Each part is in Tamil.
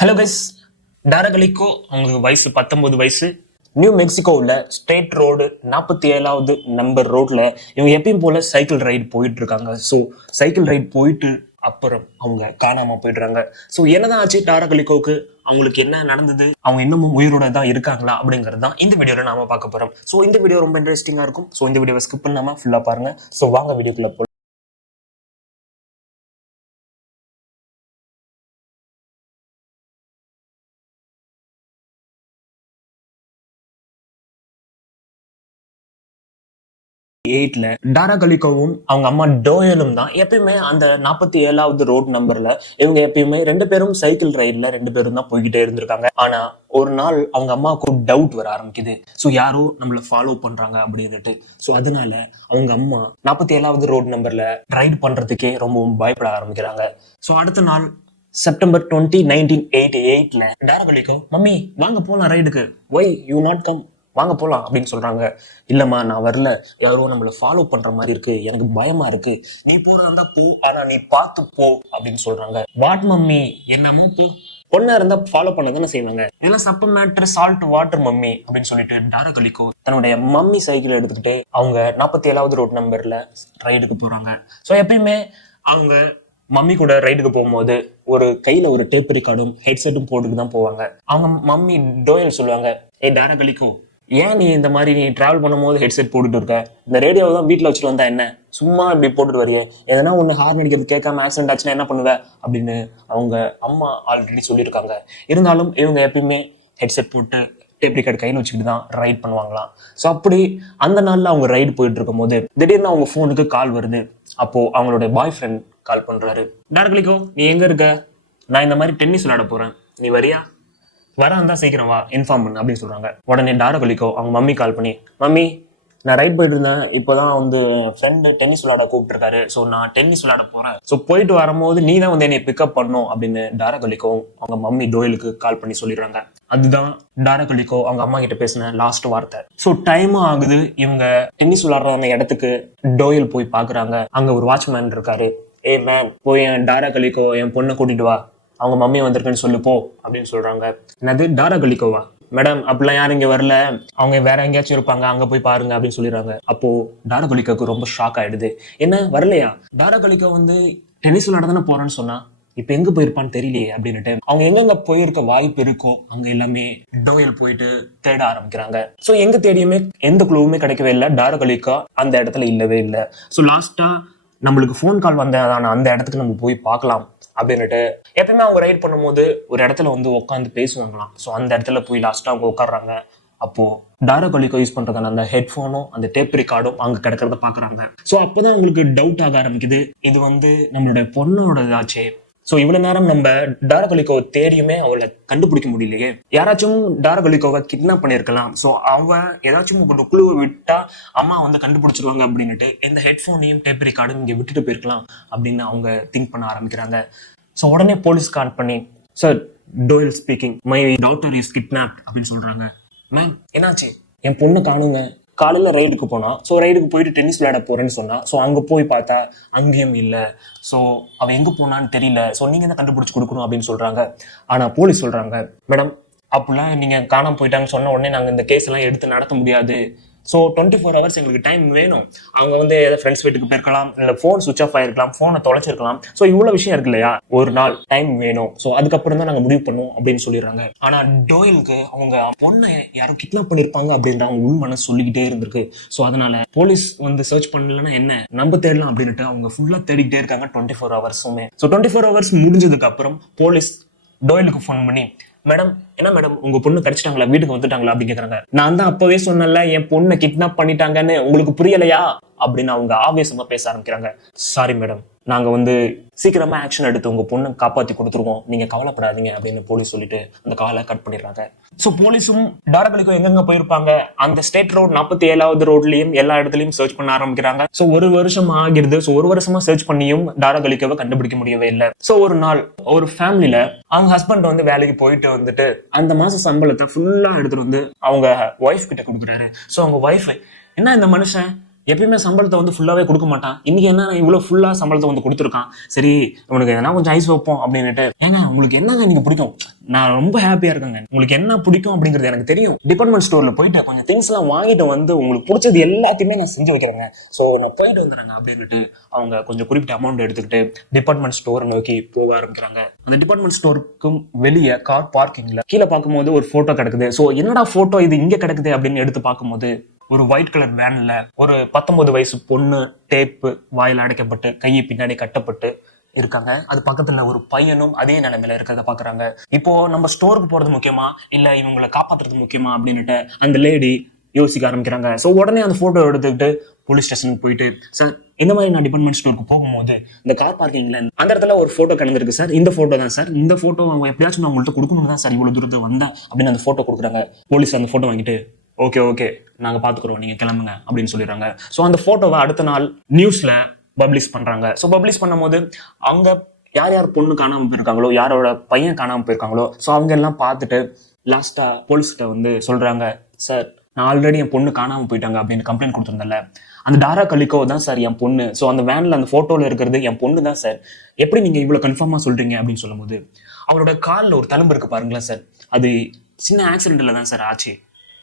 ஹலோ கைஸ், டாரகலிக்கோ அவங்களுக்கு வயசு 19 வயசு. நியூ மெக்சிகோவில் ஸ்டேட் ரோடு 47வது நம்பர் ரோட்ல இவங்க எப்பயும் போல சைக்கிள் ரைடு போயிட்டு இருக்காங்க. ஸோ சைக்கிள் ரைடு போயிட்டு அப்புறம் அவங்க காணாம போயிடுறாங்க. ஸோ என்னதான் ஆச்சு டாரகலிக்கோவுக்கு, அவங்களுக்கு என்ன நடந்தது, அவங்க இன்னமும் உயிரோட தான் இருக்காங்களா அப்படிங்கிறது தான் இந்த வீடியோல நாம பார்க்க போறோம். ஸோ இந்த வீடியோ ரொம்ப இன்ட்ரெஸ்டிங்கா இருக்கும். ஸோ இந்த வீடியோவை ஸ்கிப் பண்ணாம ஃபுல்லா பாருங்க. ஸோ வாங்க வீடியோக்குள்ள போலாம். 8ல டாரகலிகோவும் அவங்க அம்மா டோயலும் தான் எப்பயுமே அந்த 47வது ரோட் நம்பர்ல இவங்க எப்பயுமே ரெண்டு பேரும் சைக்கிள் ரைட்ல ரெண்டு பேரும் தான் போய்கிட்டே இருந்திருக்காங்க. ஆனா ஒரு நாள் அவங்க அம்மாவுக்கு டவுட் வர ஆரம்பிக்குது. ஸோ யாரோ நம்மள ஃபாலோ பண்றாங்க அப்படின்னுட்டு. ஸோ அதனால அவங்க அம்மா 47வது ரோட் நம்பர்ல ரைட் பண்றதுக்கே ரொம்பவும் பயப்பட ஆரம்பிக்கிறாங்க. ஸோ அடுத்த நாள் செப்டம்பர் 20, 1988ல டாரகலிகோ, மம்மி வாங்க போலாம் ரைடுக்கு, ஒய் யூ நாட் கம், வாங்க போலாம் அப்படின்னு சொல்றாங்க. இல்லம்மா நான் வரல, யாரோ நம்மள ஃபாலோ பண்ற மாதிரி இருக்கு, எனக்கு பயமா இருக்கு, நீ போறதா இருந்தா போ, ஆனா நீ பார்த்து போ அப்படின்னு சொல்றாங்க. வாட் மம்மி, என்னமோ போ, பொண்ணா இருந்தா ஃபாலோ பண்ண தானே செய்வாங்க, இதெல்லாம் சப்பு மேட்டர், சால்ட் வாட்டர் மம்மி அப்படின்னு சொல்லிட்டு டாரகலிகோ தன்னுடைய மம்மி சைக்கிள் எடுத்துக்கிட்டே அவங்க 47வது ரோட் நம்பர்ல ரைடுக்கு போறாங்க. ஸோ எப்பயுமே அவங்க மம்மி கூட ரைடுக்கு போகும்போது ஒரு கையில ஒரு டேப் ரெக்கார்டும் ஹெட்செட்டும் போட்டுட்டு தான் போவாங்க. அவங்க மம்மி டோயல் சொல்லுவாங்க, ஏ டாரகலிகோ, ஏன் நீ இந்த மாதிரி நீ டிராவல் பண்ணும்போது ஹெட்செட் போட்டுட்டு இருக்க, இந்த ரேடியோவை தான் வீட்டில் வச்சுட்டு வந்தா என்ன, சும்மா இப்படி போட்டுட்டு வரையே, எதனா ஒன்று ஹார்ன் அடிக்கிறது கேட்காம ஆக்சிடென்ட் ஆச்சுன்னா என்ன பண்ணுவ அப்படின்னு அவங்க அம்மா ஆல்ரெடி சொல்லியிருக்காங்க. இருந்தாலும் இவங்க எப்பயுமே ஹெட்செட் போட்டு டேப் ரெக்கார்டு கையில் வச்சுக்கிட்டு தான் ரைட் பண்ணுவாங்களாம். ஸோ அப்படி அந்த நாளில் அவங்க ரைடு போயிட்டு இருக்கும் போது திடீர்னு அவங்க ஃபோனுக்கு கால் வருது. அப்போ அவங்களுடைய பாய் ஃப்ரெண்ட் கால் பண்றாரு. டாரகலிகோ நீ எங்க இருக்க, நான் இந்த மாதிரி டென்னிஸ் விளையாட போறேன், நீ வரியா, வரான் தான் சீக்கிரம் வா, இன்ஃபார்ம் பண்ணு அப்படின்னு சொல்றாங்க. உடனே டாரகலிகோ அவங்க மம்மி கால் பண்ணி, மம்மி நான் ரைட் போயிட்டு இருந்தேன், இப்போதான் வந்து ஃப்ரெண்டு டென்னிஸ் விளையாட கூப்பிட்டுருக்காரு, ஸோ நான் டென்னிஸ் விளையாட போறேன், ஸோ போயிட்டு வரும்போது நீ தான் வந்து என்னை பிக்கப் பண்ணும் அப்படின்னு டாரகலிகோ அவங்க மம்மி டோயலுக்கு கால் பண்ணி சொல்லிடுறாங்க. அதுதான் டாரகலிகோ அவங்க அம்மா கிட்ட பேசின லாஸ்ட் வார்த்தை. ஸோ டைமும் ஆகுது. இவங்க டென்னிஸ் விளையாடுற அந்த இடத்துக்கு டோயல் போய் பாக்குறாங்க. அங்க ஒரு வாட்ச்மேன் இருக்காரு. ஏ மேன், போய் என் டாரகலிகோ என் பொண்ணை கூட்டிட்டு வா, அவங்க மம்மி வந்திருக்குன்னு சொல்லு போ அப்படின்னு சொல்றாங்க. என்னது, டாரகலிகோவா? மேடம் அப்படிலாம் யாரும் இங்க வரல, அவங்க வேற எங்கேயாச்சும் இருப்பாங்க, அங்க போய் பாருங்க அப்படின்னு சொல்லிடுறாங்க. அப்போ டாரகலிகோக்கு ரொம்ப ஷாக் ஆயிடுது. என்ன வரலையா, டாரகலிகோ வந்து டென்னிஸ் விளையாட தானே போறேன்னு சொன்னா, இப்ப எங்க போயிருப்பான்னு தெரியலையே அப்படின்னுட்டு அவங்க எங்கெங்க போயிருக்க வாய்ப்பு இருக்கோ அங்க எல்லாமே டோயல் போயிட்டு தேட ஆரம்பிக்கிறாங்க. சோ எங்க தேடியுமே எந்த குழுவுமே கிடைக்கவே இல்லை. டாரகலிகோ அந்த இடத்துல இல்லவே இல்லை. சோ லாஸ்டா நம்மளுக்கு ஃபோன் கால் வந்ததான அந்த இடத்துக்கு நம்ம போய் பார்க்கலாம் அப்படின்னுட்டு எப்பயுமே அவங்க ரைட் பண்ணும்போது ஒரு இடத்துல வந்து உட்காந்து பேசுவாங்களாம். ஸோ அந்த இடத்துல போய் லாஸ்டா அவங்க உட்காடுறாங்க. அப்போ டாரகலிகோ யூஸ் பண்றதான அந்த ஹெட்ஃபோனும் அந்த டேப் ரெக்கார்டும் அங்க கிடக்கிறத பாக்குறாங்க. ஸோ அப்பதான் அவங்களுக்கு டவுட் ஆக ஆரம்பிக்குது, இது வந்து நம்மளுடைய பொண்ணோடதாச்சே. ஸோ இவ்வளவு நேரம் நம்ம டாரகலிகோவை தேடியுமே அவளை கண்டுபிடிக்க முடியலையே, யாராச்சும் டாரகலிகோவை கிட்னாப் பண்ணிருக்கலாம், ஸோ அவன் ஏதாச்சும் ஒரு குழுவை விட்டா அம்மா வந்து கண்டுபிடிச்சிருவாங்க அப்படின்னுட்டு இந்த ஹெட்ஃபோனையும் டேப் ரெக்கார்டும் இங்க விட்டுட்டு போயிருக்கலாம் அப்படின்னு அவங்க திங்க் பண்ண ஆரம்பிக்கிறாங்க. ஸோ உடனே போலீஸ் கால் பண்ணி, sir Doyle speaking, my daughter is kidnapped அப்படின்னு சொல்றாங்க. மேம் என்னாச்சு, என் பொண்ணு காணுங்க, காலையில ரைடுக்கு போனா, ஸோ ரைடுக்கு போயிட்டு டென்னிஸ் விளையாட போறேன்னு சொன்னா, ஸோ அங்க போய் பார்த்தா அங்கேயும் இல்லை, ஸோ அவ எங்க போனான்னு தெரியல, ஸோ நீங்க தான் கண்டுபிடிச்சு கொடுக்கணும் அப்படின்னு சொல்றாங்க. ஆனா போலீஸ் சொல்றாங்க, மேடம் அப்படிலாம் நீங்க காணாம போயிட்டாங்கன்னு சொன்ன உடனே நாங்க இந்த கேஸ் எல்லாம் எடுத்து நடத்த முடியாது, ஸோ 24 hours எங்களுக்கு டைம் வேணும். அவங்க வந்து ஏதாவது ஃப்ரெண்ட்ஸ் வீட்டுக்கு போயிருக்கலாம், இல்லை ஃபோன் சுவிச் ஆஃப் ஆயிருக்கலாம், ஃபோனை தொலைச்சிருக்கலாம், ஸோ இவ்வளோ விஷயம் இருக்கு இல்லையா, ஒரு நாள் டைம் வேணும், ஸோ அதுக்கப்புறம் தான் நாங்கள் முடிவு பண்ணுவோம் அப்படின்னு சொல்லிடுறாங்க. ஆனா டோயலுக்கு அவங்க பொண்ணை யாரும் கிட்னாப் பண்ணிருப்பாங்க அப்படின்ற அவங்க உள் மனசு சொல்லிக்கிட்டே இருந்திருக்கு. ஸோ அதனால போலீஸ் வந்து சர்ச் பண்ணலன்னா என்ன, நம்ம தேடலாம் அப்படின்ட்டு அவங்க ஃபுல்லா தேடிக்கிட்டே இருக்காங்க 24 hours-உமே. ஸோ 24 hours முடிஞ்சதுக்கு அப்புறம் போலீஸ் டோயலுக்கு ஃபோன் பண்ணி, மேடம் என்ன மேடம் உங்க பொண்ணு கிடைச்சிட்டாங்களா, வீட்டுக்கு வந்துட்டாங்களா அப்படின்னு கேக்குறாங்க. நான் தான் அப்பவே சொன்னல என் பொண்ணை கிட்னாப் பண்ணிட்டாங்கன்னு, உங்களுக்கு புரியலையா அப்படின்னு அவங்க ஆவேசமா பேச ஆரம்பிக்கிறாங்க. சாரி மேடம், நாங்க வந்து சீக்கிரமா ஆக்ஷன் எடுத்து உங்க பொண்ணை காப்பாத்தி கொடுத்துருவோம், நீங்க கவலைப்படாதீங்க அப்படின்னு போலீஸ் சொல்லிட்டு அந்த காலை கட் பண்ணிடுறாங்க. சோ போலீஸும் டாரகலிகோ எங்கெங்க போயிருப்பாங்க அந்த ஸ்டேட் ரோட் 47வது ரோட்லயும் எல்லா இடத்துலயும் சர்ச் பண்ண ஆரம்பிக்கிறாங்க. சோ ஒரு வருஷம் ஆகிருது. சோ ஒரு வருஷமா சர்ச் பண்ணியும் டாரகலிகோவை கண்டுபிடிக்க முடியவே இல்லை. சோ ஒரு நாள் ஒரு ஃபேமிலில அவங்க ஹஸ்பண்ட் வந்து வேலைக்கு போயிட்டு வந்துட்டு அந்த மாச சம்பளத்தை ஃபுல்லா எடுத்துட்டு வந்து அவங்க ஒய்ஃப் கிட்ட கொடுக்குறாரு. சோ அவங்க ஒய்ஃப், என்ன இந்த மனுஷன் எப்பயுமே சம்பளத்தை வந்து ஃபுல்லாவே கொடுக்க மாட்டான். இன்னைக்கு என்ன இவ்வளவு ஃபுல்லா சம்பளத்தை வந்து கொடுத்துருக்கான். சரி உனக்கு எதனா கொஞ்சம் ஐஸ் வைப்போம் அப்படின்னுட்டு, ஏங்க உங்களுக்கு என்னங்க நீங்க பிடிக்கும், நான் ரொம்ப ஹாப்பியா இருக்கேங்க, உங்களுக்கு என்ன பிடிக்கும் அப்படிங்கிறது எனக்கு தெரியும், டிபார்ட்மெண்ட் ஸ்டோர்ல போயிட்டு கொஞ்சம் திங்ஸ் எல்லாம் வாங்கிட்டு வந்து உங்களுக்கு பிடிச்சது எல்லாத்தையுமே நான் செஞ்சு வைக்கிறேங்க, ஸோ நான் போயிட்டு வந்துடுறேங்க அப்படின்னுட்டு அவங்க கொஞ்சம் குறிப்பிட்ட அமௌண்ட் எடுத்துக்கிட்டு டிபார்ட்மெண்ட் ஸ்டோர் நோக்கி போக ஆரம்பிக்கிறாங்க. அந்த டிபார்ட்மெண்ட் ஸ்டோருக்கும் வெளியே கார் பார்க்கிங்ல கீழே பார்க்கும்போது ஒரு போட்டோ கிடக்குது. ஸோ என்னடா போட்டோ இது இங்க கிடக்குது அப்படின்னு எடுத்து பார்க்கும்போது ஒரு ஒயிட் கலர் வேன்ல ஒரு 19 வயசு பொண்ணு டேப்பு வாயில அடைக்கப்பட்டு கையை பின்னாடி கட்டப்பட்டு இருக்காங்க. அது பக்கத்துல ஒரு பையனும் அதே நிலைமையில இருக்கிறத பாக்குறாங்க. இப்போ நம்ம ஸ்டோருக்கு போறது முக்கியமா இல்ல இவங்களை காப்பாத்துறது முக்கியமா அப்படின்னுட்டு அந்த லேடி யோசிக்க ஆரம்பிக்கிறாங்க. ஸோ உடனே அந்த போட்டோ எடுத்துக்கிட்டு போலீஸ் ஸ்டேஷனுக்கு போயிட்டு, சார் இந்த மாதிரி நான் டிபார்ட்மெண்ட் ஸ்டோருக்கு போகும்போது இந்த கார் பார்க்கிங்ல அந்த இடத்துல ஒரு போட்டோ கிடந்திருக்கு சார், இந்த போட்டோ தான் சார், இந்த போட்டோ எப்படியாச்சும் நான் உங்கள்கிட்ட கொடுக்கணும் தான் சார் இவ்வளவு தூரத்தை வந்தேன் அப்படின்னு அந்த போட்டோ கொடுக்குறாங்க. போலீஸ் அந்த போட்டோ வாங்கிட்டு ஓகே ஓகே நாங்க பாத்துக்கிறோம் நீங்க கிளம்புங்க அப்படின்னு சொல்லிடுறாங்க. ஸோ அந்த போட்டோவை அடுத்த நாள் நியூஸ்ல பப்ளிஷ் பண்றாங்க. ஸோ பப்ளிஷ் பண்ணும் போது அங்க யார் யார் பொண்ணு காணாம போயிருக்காங்களோ யாரோட பையன் காணாம போயிருக்காங்களோ ஸோ அவங்க எல்லாம் பார்த்துட்டு லாஸ்டா போலீஸ்கிட்ட வந்து சொல்றாங்க, சார் நான் ஆல்ரெடி என் பொண்ணு காணாம போயிட்டாங்க அப்படின்னு கம்ப்ளைண்ட் கொடுத்துருந்தேன்ல, அந்த டாரா கலிகோ தான் சார் என் பொண்ணு, ஸோ அந்த வேன்ல அந்த போட்டோல இருக்கிறது என் பொண்ணு தான் சார், எப்படி நீங்க இவ்வளவு கன்ஃபார்மா சொல்றீங்க அப்படின்னு சொல்லும் போது அவரோட காலில் ஒரு தழும்பு இருக்கு பாருங்களேன் சார், அது சின்ன ஆக்சிடென்ட்ல தான் சார் ஆச்சு,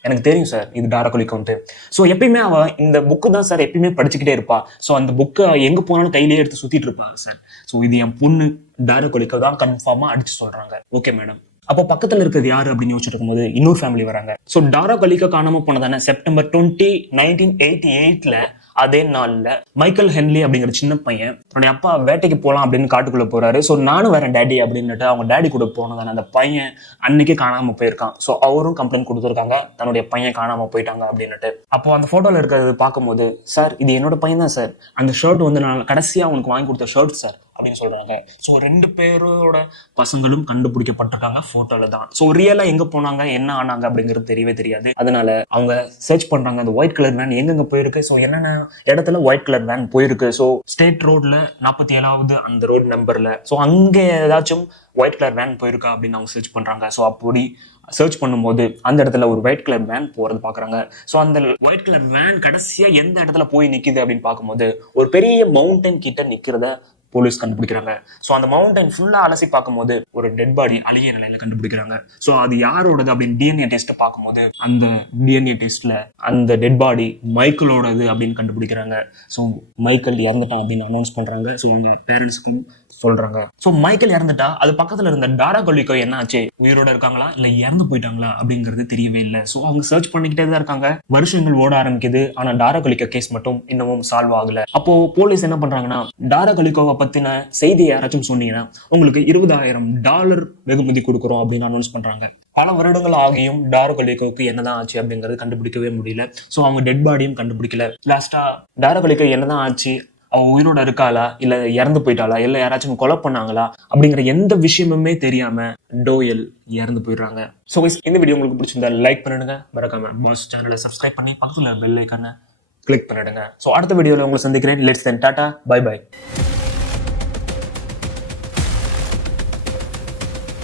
எனக்கு தெரியும் சார் இது டாரா கலிகோன்ட்டு. ஸோ எப்பயுமே அவன் இந்த புக்கு தான் சார் எப்பயுமே படிச்சுக்கிட்டே இருப்பா, ஸோ அந்த புக்கை எங்க போனாலும் கையிலேயே எடுத்து சுத்திட்டு இருப்பா சார், ஸோ இது என் பொண்ணு டாரா கலிகோ தான் கன்ஃபார்மா அடிச்சு சொல்றாங்க. Okay madam. அப்போ பக்கத்துல இருக்கிறது யாரு அப்படின்னு யோசிச்சுட்டு இருக்கும்போது இன்னொரு ஃபேமிலி வராங்க. ஸோ டாரா கலிகோ காணாம போனதானே செப்டம்பர் 20, 1988 அதே நாள்ல மைக்கேல் ஹென்லி அப்படிங்கிற சின்ன பையன் தன்னுடைய அப்பா வேட்டைக்கு போலாம் அப்படின்னு காட்டுக்குள்ள போறாரு. ஸோ நானும் வரேன் டேடி அப்படின்னுட்டு அவங்க டேடி கூட போனதானே அந்த பையன் அன்னைக்கே காணாம போயிருக்கான். ஸோ அவரும் கம்ப்ளைண்ட் கொடுத்துருக்காங்க தன்னுடைய பையன் காணாம போயிட்டாங்க அப்படின்னுட்டு. அப்போ அந்த போட்டோல இருக்கிறது பார்க்கும்போது, சார் இது என்னோட பையன் தான் சார், அந்த ஷர்ட் வந்து நான் கடைசியா உனக்கு வாங்கி கொடுத்த ஷர்ட் சார் அப்படின்னு சொல்றாங்க. ஸோ 2 பேரோட பசங்களும் கண்டுபிடிக்கப்பட்டிருக்காங்க போட்டோல தான். ஸோ ரியலா எங்க போனாங்க என்ன ஆனாங்க அப்படிங்கிறது தெரியவே தெரியாது. அதனால அவங்க சர்ச் பண்றாங்க அந்த ஒயிட் கலர் வேன் எங்கெங்க போயிருக்கு, ஸோ என்னென்ன இடத்துல ஒயிட் கலர் வேன் போயிருக்கு, ஸோ ஸ்டேட் ரோட்ல 47வது அந்த ரோட் நம்பர்ல, ஸோ அங்க ஏதாச்சும் ஒயிட் கலர் வேன் போயிருக்கா அப்படின்னு அவங்க சர்ச் பண்றாங்க. ஸோ அப்படி சர்ச் பண்ணும்போது அந்த இடத்துல ஒரு ஒயிட் கலர் வேன் போறது பாக்குறாங்க. ஸோ அந்த ஒயிட் கலர் வேன் கடைசியா எந்த இடத்துல போய் நிக்குது அப்படின்னு பார்க்கும்போது ஒரு பெரிய மவுண்டன் கிட்ட நிக்கிறத போலீஸ் கண்டுபிடிக்கிறாங்க. ஸோ அந்த மவுண்டன் ஃபுல்லா அலசி பார்க்கும்போது ஒரு டெட் பாடி அழுகிய நிலையில கண்டுபிடிக்கிறாங்க. ஸோ அது யாரோடது அப்படின்னு டிஎன்ஏ டெஸ்ட் பார்க்கும்போது அந்த டிஎன்ஏ டெஸ்ட்ல அந்த டெட் பாடி மைக்கேலோடது அப்படின்னு கண்டுபிடிக்கிறாங்க. ஸோ மைக்கேல் இறந்துட்டான் அப்படின்னு அனௌன்ஸ் பண்றாங்க. ஸோ அவங்க பேரண்ட்ஸுக்கும் சொல்றாங்க. ஸோ மைக்கேல் இறந்துட்டா அது பக்கத்துல இருந்த டாரா கலிகோ என்ன ஆச்சு, உயிரோட இருக்காங்களா இல்ல இறந்து போயிட்டாங்களா அப்படிங்கிறது தெரியவே இல்லை. ஸோ அவங்க சர்ச் பண்ணிக்கிட்டே தான் இருக்காங்க. வருஷங்கள் ஓட ஆரம்பிக்குது. ஆனா டாரா கலிகோ கேஸ் மட்டும் இன்னமும் சால்வ் ஆகல. அப்போ போலீஸ் என்ன பண்றாங்கன்னா, டாரா கலிகோவை பத்தின செய்தி யாராச்சும் சொன்னீங்கன்னா உங்களுக்கு $20,000 வெகுமதி கொடுக்குறோம் அப்படின்னு அனௌன்ஸ் பண்றாங்க. பல வருடங்கள் ஆகியும் டாரா கலிகோவுக்கு என்னதான் ஆச்சு அப்படிங்கறது கண்டுபிடிக்கவே முடியல. ஸோ அவங்க டெட் பாடியும் கண்டுபிடிக்கல. லாஸ்டா டாரா கலிகோ என்னதான் ஆச்சு, அவ உயிரோட இருக்காளா இல்ல இறந்து போயிட்டாளா இல்ல யாராச்சும் கொலை பண்ணாங்களா அப்படிங்கிற எந்த விஷயமுமே தெரியாம டோயல் இறந்து போயிடுறாங்க. ஸோ இந்த வீடியோ உங்களுக்கு பிடிச்சிருந்தா லைக் பண்ணிடுங்க, மறக்காம பாஸ் சேனலை சப்ஸ்கிரைப் பண்ணி பக்கத்துல பெல் ஐகானை கிளிக் பண்ணிடுங்க. ஸோ அடுத்த வீடியோல உங்களை சந்திக்கிறேன். Let's then tata, bye by.